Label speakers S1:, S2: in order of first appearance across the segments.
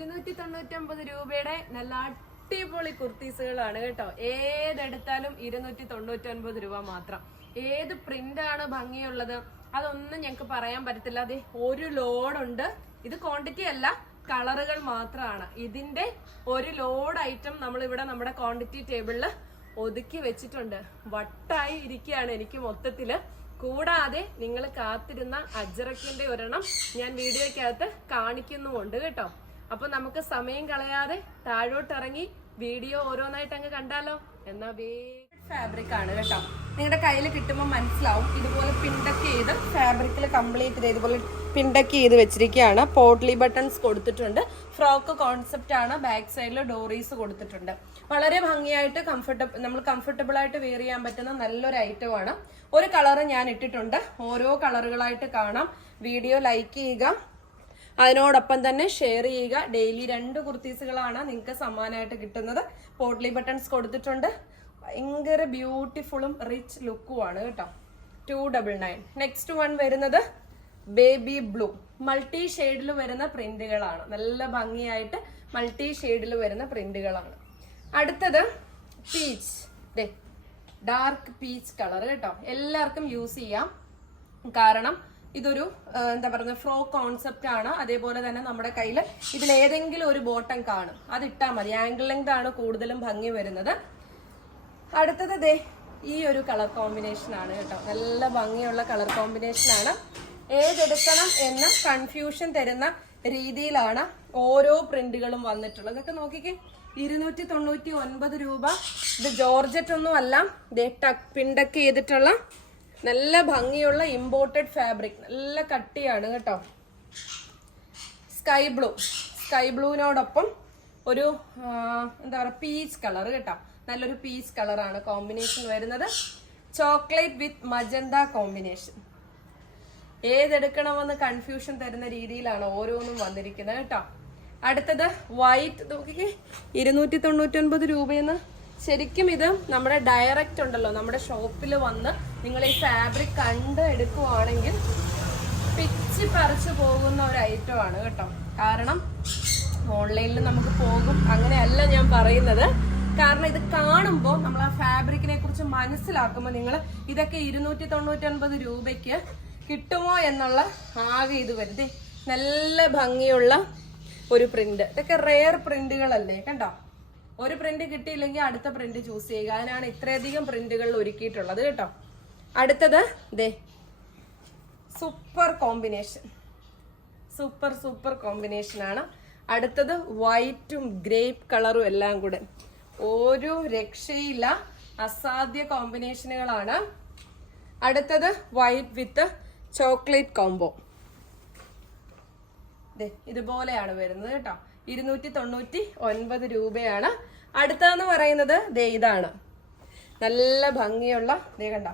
S1: ഇരുന്നൂറ്റി തൊണ്ണൂറ്റൊമ്പത് രൂപയുടെ നല്ല അടിപൊളി കുർത്തീസുകളാണ് കേട്ടോ. ഏതെടുത്താലും ഇരുന്നൂറ്റി തൊണ്ണൂറ്റൊൻപത് രൂപ മാത്രം. ഏത് പ്രിന്റ് ആണ് ഭംഗിയുള്ളത്? അതൊന്നും ഞങ്ങൾക്ക് പറയാൻ പറ്റത്തില്ല. അതെ ഒരു ലോഡുണ്ട്. ഇത് ക്വാണ്ടിറ്റി അല്ല കളറുകൾ മാത്രമാണ്. ഇതിന്റെ ഒരു ലോഡ് ഐറ്റം നമ്മൾ ഇവിടെ നമ്മുടെ ക്വാണ്ടിറ്റി ടേബിളിൽ ഒതുക്കി വെച്ചിട്ടുണ്ട്. വട്ടായി ഇരിക്കുകയാണ് എനിക്ക് മൊത്തത്തിൽ. കൂടാതെ നിങ്ങൾ കാത്തിരുന്ന അജറക്കിന്റെ ഒരെണ്ണം ഞാൻ വീഡിയോയ്ക്കകത്ത് കാണിക്കുന്നുമുണ്ട് കേട്ടോ. അപ്പൊ നമുക്ക് സമയം കളയാതെ താഴോട്ട് ഇറങ്ങി വീഡിയോ ഓരോന്നായിട്ട് അങ്ങ് കണ്ടാലോ? എന്നാ ഫാബ്രിക് ആണ് കേട്ടോ. നിങ്ങളുടെ കയ്യിൽ കിട്ടുമ്പോൾ മനസ്സിലാവും. ഇതുപോലെ പിണ്ടക്ക് ചെയ്ത് ഫാബ്രിക്കിൽ കംപ്ലീറ്റ് ചെയ്ത് ഇതുപോലെ പിണ്ടക്ക് ചെയ്ത് വെച്ചിരിക്കുകയാണ് പോട്ട്ലി ബട്ടൺസ് കൊടുത്തിട്ടുണ്ട്. ഫ്രോക്ക് കോൺസെപ്റ്റ് ആണ്. ബാക്ക് സൈഡിൽ ഡോറീസ് കൊടുത്തിട്ടുണ്ട്. വളരെ ഭംഗിയായിട്ട് കംഫർട്ടബിൾ നമ്മൾ കംഫർട്ടബിൾ ആയിട്ട് വെയർ ചെയ്യാൻ പറ്റുന്ന നല്ലൊരു ഐറ്റം ആണ്. ഒരു കളർ ഞാൻ ഇട്ടിട്ടുണ്ട്. ഓരോ കളറുകളായിട്ട് കാണാം. വീഡിയോ ലൈക്ക് ചെയ്യുക. അതിനോടൊപ്പം തന്നെ ഷെയർ ചെയ്യുക. ഡെയിലി രണ്ട് കുർത്തീസുകളാണ് നിങ്ങൾക്ക് സമ്മാനമായിട്ട് കിട്ടുന്നത്. പോട്ട്ലി ബട്ടൺസ് കൊടുത്തിട്ടുണ്ട്. ഭയങ്കര ബ്യൂട്ടിഫുള്ളും റിച്ച് ലുക്കുമാണ് കേട്ടോ. Two double nine next one വരുന്നത് ബേബി ബ്ലൂ മൾട്ടി ഷെയ്ഡിൽ വരുന്ന പ്രിന്റുകളാണ് നല്ല ഭംഗിയായിട്ട് മൾട്ടി ഷെയ്ഡിൽ വരുന്ന പ്രിന്റുകളാണ് അടുത്തത് പീച്ച് ഡാർക്ക് പീച്ച് കളർ കേട്ടോ. എല്ലാവർക്കും യൂസ് ചെയ്യാം. കാരണം ഇതൊരു എന്താ പറയുക ഫ്രോ കോൺസെപ്റ്റ് ആണ്. അതേപോലെ തന്നെ നമ്മുടെ കയ്യിൽ ഇതിൽ ഏതെങ്കിലും ഒരു ബോട്ടം കാണും. അത് ഇട്ടാൽ മതി. ആംഗിൾ ലെങ്ത് ആണ് കൂടുതലും ഭംഗി വരുന്നത്. അടുത്തത് ദേ ഈ ഒരു കളർ കോമ്പിനേഷൻ ആണ് കേട്ടോ. നല്ല ഭംഗിയുള്ള കളർ കോമ്പിനേഷൻ ആണ്. ഏതെടുക്കണം എന്ന കൺഫ്യൂഷൻ തരുന്ന രീതിയിലാണ് ഓരോ പ്രിന്റുകളും വന്നിട്ടുള്ളത്. ഇതൊക്കെ നോക്കിക്കേ. ഇരുന്നൂറ്റി തൊണ്ണൂറ്റി ഒൻപത് രൂപ. ഇത് ജോർജറ്റ് ഒന്നും അല്ല ദേ ടക്ക് പിണ്ടൊക്കെ ചെയ്തിട്ടുള്ള നല്ല ഭംഗിയുള്ള ഇമ്പോർട്ടഡ് ഫാബ്രിക് നല്ല കട്ടിയാണ് കേട്ടോ. സ്കൈ ബ്ലൂ സ്കൈ ബ്ലൂവിനോടൊപ്പം ഒരു എന്താ പറയുക പീച്ച് കളർ കേട്ടോ. നല്ലൊരു പീച്ച് കളറാണ് കോമ്പിനേഷൻ വരുന്നത്. ചോക്ലേറ്റ് വിത്ത് മജന്ത കോമ്പിനേഷൻ ഏതെടുക്കണമെന്ന് കൺഫ്യൂഷൻ തരുന്ന രീതിയിലാണ് ഓരോന്നും വന്നിരിക്കുന്നത് കേട്ടോ. അടുത്തത് വൈറ്റ് നോക്കിക്കേ. ഇരുന്നൂറ്റി തൊണ്ണൂറ്റി ഒൻപത് രൂപയെന്ന് ശരിക്കും ഇത് നമ്മുടെ ഡയറക്റ്റ് ഉണ്ടല്ലോ നമ്മുടെ ഷോപ്പിൽ വന്ന് നിങ്ങൾ ഈ ഫാബ്രിക് കണ്ട് എടുക്കുവാണെങ്കിൽ പിച്ചി പറിച്ചു പോകുന്ന ഒരു ഐറ്റം ആണ് കേട്ടോ. കാരണം ഓൺലൈനിൽ നമുക്ക് പോകും. അങ്ങനെയല്ല ഞാൻ പറയുന്നത്. കാരണം ഇത് കാണുമ്പോൾ നമ്മൾ ആ ഫാബ്രിക്കിനെ കുറിച്ച് മനസ്സിലാക്കുമ്പോൾ നിങ്ങൾ ഇതൊക്കെ ഇരുന്നൂറ്റി തൊണ്ണൂറ്റൊൻപത് രൂപയ്ക്ക് കിട്ടുമോ എന്നുള്ള ആകെ ഇത് വരുതേ നല്ല ഭംഗിയുള്ള ഒരു പ്രിന്റ് ഇതൊക്കെ റെയർ പ്രിന്റുകളല്ലേ കണ്ടോ? ഒരു പ്രിന്റ് കിട്ടിയില്ലെങ്കിൽ അടുത്ത പ്രിന്റ് ചൂസ് ചെയ്യുക. അതിനാണ് ഇത്രയധികം പ്രിന്റുകൾ ഒരുക്കിയിട്ടുള്ളത് കേട്ടോ. അടുത്തത് ദേ super combination super super combination ആണ്. അടുത്തത് വൈറ്റും ഗ്രേപ്പ് കളറും എല്ലാം കൂടെ. ഒരു രക്ഷയില്ല. അസാധ്യ കോമ്പിനേഷനുകളാണ് അടുത്തത് വൈറ്റ് വിത്ത് ചോക്ലേറ്റ് കോംബോ ഇതുപോലെയാണ് വരുന്നത് കേട്ടോ. ഇരുന്നൂറ്റി തൊണ്ണൂറ്റി ഒൻപത് രൂപയാണ്. അടുത്തതെന്ന് പറയുന്നത് ദേ ഇതാണ്. നല്ല ഭംഗിയുള്ള ദേ കണ്ട.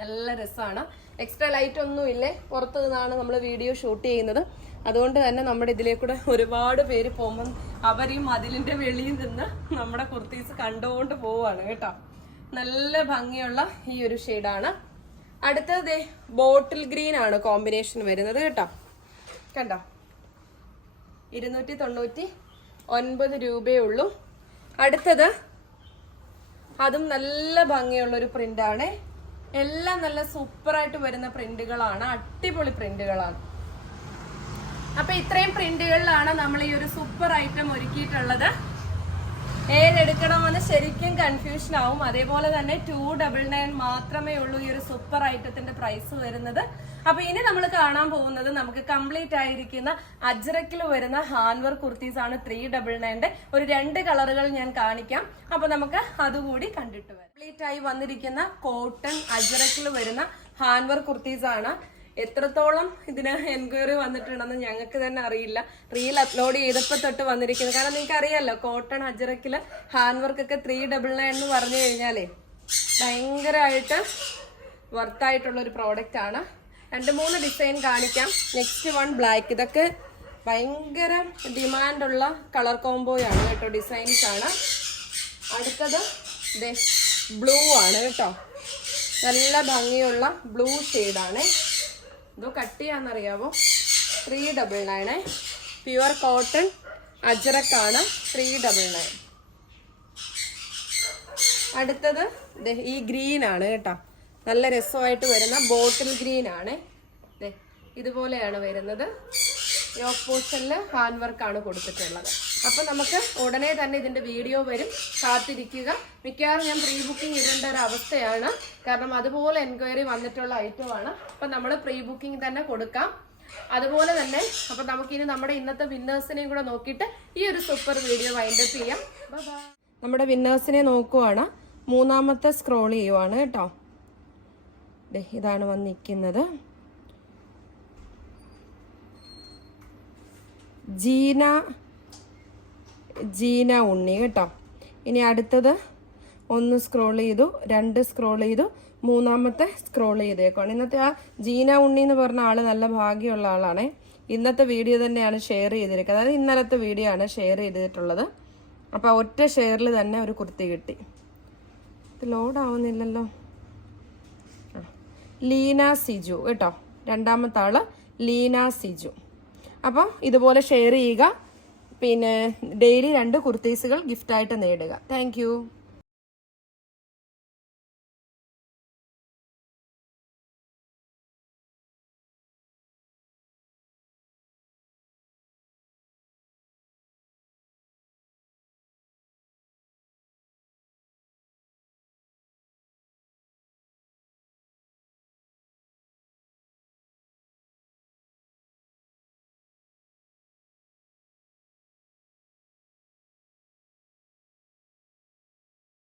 S1: നല്ല രസമാണ് എക്സ്ട്രാ ലൈറ്റ് ഒന്നും ഇല്ലേ? പുറത്തു നിന്നാണ് നമ്മൾ വീഡിയോ ഷൂട്ട് ചെയ്യുന്നത്. അതുകൊണ്ട് തന്നെ നമ്മുടെ ഇതിലേക്കൂടെ ഒരുപാട് പേര് പോകുമ്പം അവർ ഈ മതിലിന്റെ വെളിയിൽ നിന്ന് നമ്മുടെ കുർത്തീസ് കണ്ടുകൊണ്ട് പോവുകയാണ് കേട്ടോ. നല്ല ഭംഗിയുള്ള ഈ ഒരു ഷെയ്ഡാണ് അടുത്തത് ബോട്ടിൽ ഗ്രീൻ ആണ് കോമ്പിനേഷൻ വരുന്നത് കേട്ടോ. കണ്ടോ? ഇരുന്നൂറ്റി തൊണ്ണൂറ്റി ഒൻപത് രൂപയേ ഉള്ളൂ അടുത്തത് അതും നല്ല ഭംഗിയുള്ള ഒരു പ്രിന്റാണ്. എല്ലാം നല്ല സൂപ്പറായിട്ട് വരുന്ന പ്രിന്റുകളാണ്. അടിപൊളി പ്രിന്റുകളാണ്. അപ്പൊ ഇത്രയും പ്രിന്റുകളിലാണ് നമ്മൾ ഈ ഒരു സൂപ്പർ ഐറ്റം ഒരുക്കിയിട്ടുള്ളത്. ഏതെടുക്കണമെന്ന് ശരിക്കും കൺഫ്യൂഷൻ ആവും. അതേപോലെ തന്നെ ടു ഡബിൾ നയൻ മാത്രമേ ഉള്ളൂ ഈ ഒരു സൂപ്പർ ഐറ്റത്തിന്റെ പ്രൈസ് വരുന്നത്. അപ്പൊ ഇനി നമ്മൾ കാണാൻ പോകുന്നത് നമുക്ക് കംപ്ലീറ്റ് ആയിരിക്കുന്ന അജ്രക്കിൽ വരുന്ന ഹാൻവർ കുർത്തീസ് ആണ് ത്രീ ഡബിൾ നയന്റെ ഒരു രണ്ട് കളറുകൾ ഞാൻ കാണിക്കാം. അപ്പൊ നമുക്ക് അതുകൂടി കണ്ടിട്ട് വരാം. കംപ്ലീറ്റ് ആയി വന്നിരിക്കുന്ന കോട്ടൺ അജ്രക്കിൽ വരുന്ന ഹാൻവർ കുർത്തീസ് ആണ്. എത്രത്തോളം ഇതിന് എൻക്വയറി വന്നിട്ടുണ്ടെന്ന് ഞങ്ങൾക്ക് തന്നെ അറിയില്ല. റീൽ അപ്ലോഡ് ചെയ്തപ്പോൾ തൊട്ട് വന്നിരിക്കുന്നത്. കാരണം നിങ്ങൾക്ക് അറിയാലോ കോട്ടൺ അജറക്കിൽ ഹാൻഡ് വർക്ക് ഒക്കെ ത്രീ ഡബിൾ നയൻ എന്ന് പറഞ്ഞു കഴിഞ്ഞാലേ ഭയങ്കരമായിട്ട് വർത്തായിട്ടുള്ള ഒരു പ്രോഡക്റ്റ് ആണ്. രണ്ട് മൂന്ന് ഡിസൈൻ കാണിക്കാം. നെക്സ്റ്റ് വൺ ബ്ലാക്ക് ഇതൊക്കെ ഭയങ്കര ഡിമാൻഡുള്ള കളർ കോംബോയാണ് കേട്ടോ ഡിസൈൻസ് ആണ് അടുത്തത് ബ്ലൂ ആണ് കേട്ടോ. നല്ല ഭംഗിയുള്ള ബ്ലൂ ഷെയ്ഡാണ് ഇതോ cut ചെയ്യാന്നറിയാവോ? Three double nine pure cotton അജറക്കാണ് three double nine അടുത്തത് ദേ ഈ ഗ്രീൻ ആണ് കേട്ടോ. നല്ല രസമായിട്ട് വരുന്ന ബോട്ടിൽ ഗ്രീൻ ആണ്. ഇതുപോലെയാണ് വരുന്നത്. യോക്ക് പോസ്റ്റലിൽ ഹാൻഡ് വർക്കാണ് കൊടുത്തിട്ടുള്ളത്. അപ്പം നമുക്ക് ഉടനെ തന്നെ ഇതിന്റെ വീഡിയോ വരും. കാത്തിരിക്കുക. മിക്കവാറും ഞാൻ പ്രീ ബുക്കിംഗ് ഇടേണ്ട ഒരു അവസ്ഥയാണ്. കാരണം അതുപോലെ എൻക്വയറി വന്നിട്ടുള്ള ഐറ്റമാണ്. അപ്പം നമ്മൾ പ്രീ ബുക്കിംഗ് തന്നെ കൊടുക്കാം. അതുപോലെ തന്നെ അപ്പം നമുക്കിനി നമ്മുടെ ഇന്നത്തെ വിന്നേഴ്സിനെയും കൂടെ നോക്കിയിട്ട് ഈ ഒരു സൂപ്പർ വീഡിയോ വൈൻഡപ്പ് ചെയ്യാം. നമ്മുടെ വിന്നേഴ്സിനെ നോക്കുവാണ്. മൂന്നാമത്തെ സ്ക്രോൾ ചെയ്യുവാണ് കേട്ടോ. ഇതാണ് വന്നിരിക്കുന്നത്. ജീന ജീന ഉണ്ണി കേട്ടോ. ഇനി അടുത്തത് ഒന്ന് സ്ക്രോൾ ചെയ്തു രണ്ട് സ്ക്രോൾ ചെയ്തു മൂന്നാമത്തെ സ്ക്രോൾ ചെയ്തേക്കാണ് ഇന്നത്തെ ആ ജീന ഉണ്ണി എന്ന് പറഞ്ഞ ആൾ നല്ല ഭാഗ്യമുള്ള ആളാണേ. ഇന്നത്തെ വീഡിയോ തന്നെയാണ് ഷെയർ ചെയ്തിരിക്കുന്നത്. അതായത് ഇന്നലത്തെ വീഡിയോ ആണ് ഷെയർ ചെയ്തിട്ടുള്ളത്. അപ്പോൾ ഒറ്റ ഷെയറിൽ തന്നെ ഒരു കുർത്തി കിട്ടി. ഇത് ലോഡ് ആവുന്നില്ലല്ലോ. ആ. ലീന സിജു കേട്ടോ. രണ്ടാമത്തെ ആൾ ലീന സിജു. അപ്പോൾ ഇതുപോലെ ഷെയർ ചെയ്യുക. പിന്നെ ഡെയിലി രണ്ട് കുർത്തീസുകൾ ഗിഫ്റ്റായിട്ട് നേടുക. താങ്ക്